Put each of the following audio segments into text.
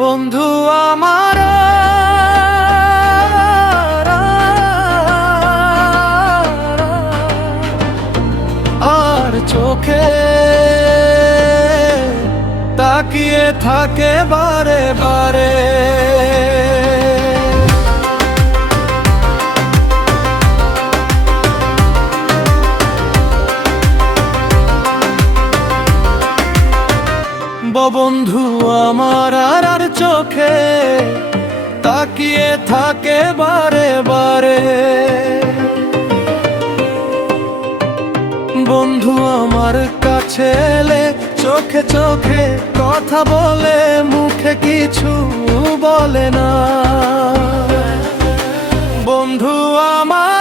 বন্ধু আমার আর চোখে তাকিয়ে থাকে বারে বারে। বন্ধু আমার আর চোখে তাকিয়ে থাকে বারে বারে। বন্ধু আমার কাছে এলে চোখে চোখে কথা বলে, মুখে কিছু বলে না। বন্ধু আমার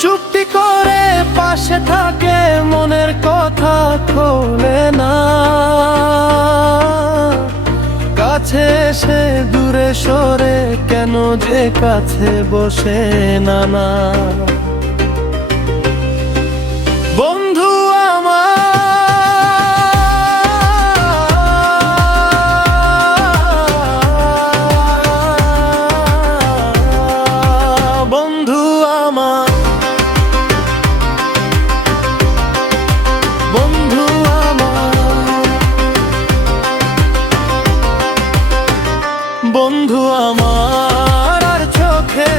চুপটি করে পাশে থাকে, মনের কথা খোলে না। কাছে এসে দূরে সরে কেন যে কাছে বসে না না। বন্ধু বন্ধু আমার আর চোখে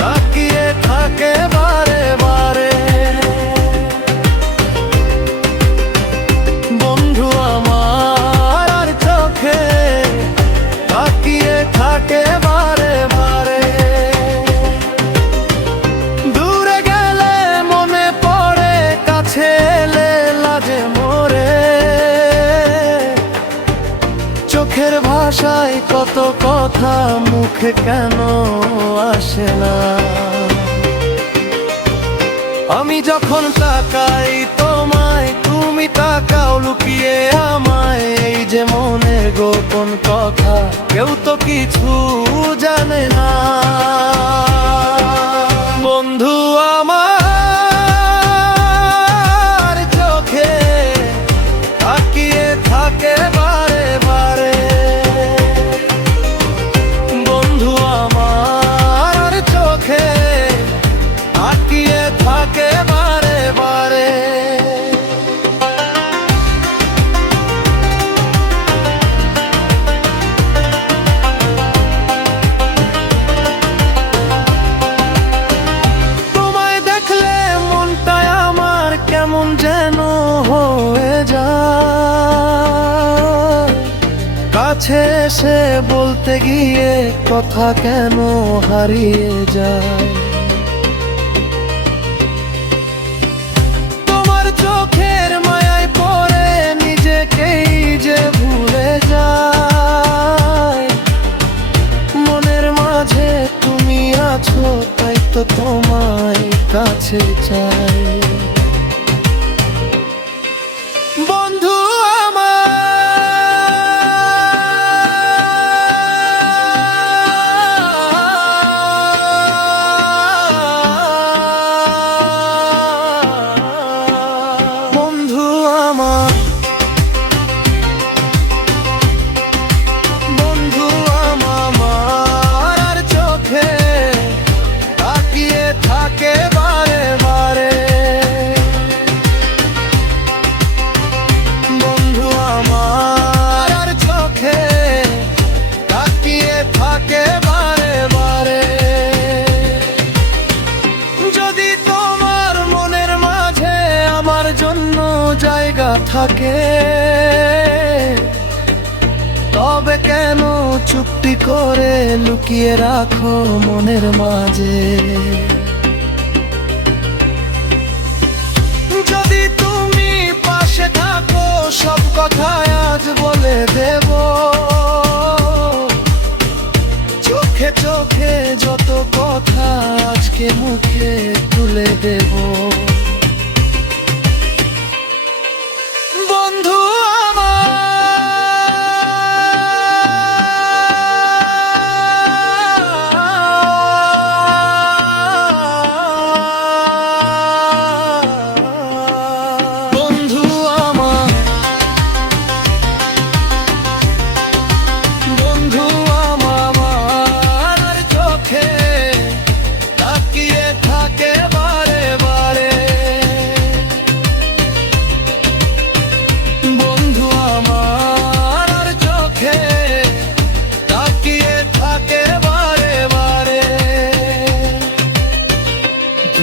তাকিয়ে থাকে বারে বারে। বন্ধু আমার আর চোখে তাকিয়ে থাকে বারে বারে। দূরে গেলে মনে পড়ে, কাছে এলে লাজে মরে। চোখের ভাষায় কত কথা, মুখে কেন আসে না। আমি যখন তাকাই তোমায়, তুমি তাকাও লুকিয়ে আমায়। এই যে মনের গোপন কথা, কেউ তো কিছু জানে না। বন্ধু আমার চোখে তাকিয়ে থাকে বারে বারে। বন্ধু আমার চোখে তাকিয়ে থাকে বারে বারে। তোমায় দেখলে মনটাই আমার কেমন যেন হয়ে যায়। কাছে এসে বলতে গিয়ে কথা কেন হারিয়ে যায়। তোমার চোখের মায়ায় পড়ে নিজেকেই যে ভুলে যায়। মনের মাঝে তুমি আছো, তাই তো তোমায় কাছে চাই। বন্ধু থাকে বারে বারে। বন্ধু আমার চোখে তাকিয়ে থাকে বারে বারে। যদি তোমার মনের মাঝে আমার জন্য জায়গা থাকে, তবে কেন চুপটি করে লুকিয়ে রাখো মনের মাঝে। যদি তুমি পাশে থাকো, সব কথা আজ বলে দেব। চোখে চোখে যত কথা আজকে মুখে তুলে দেব।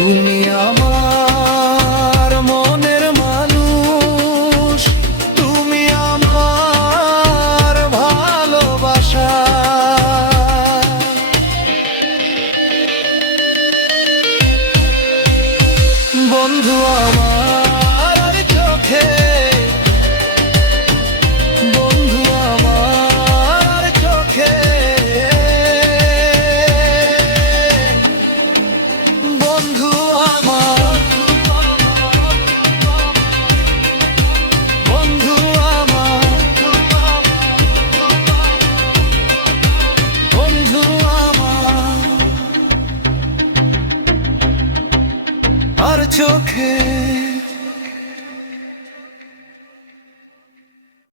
তুমি আমার মনের মানুষ, তুমি আমার ভালোবাসা। বন্ধু আমার চোখে, বন্ধু আমার চোখে, বন্ধু আমার, বন্ধু আমার, বন্ধু আমার আর চোখে।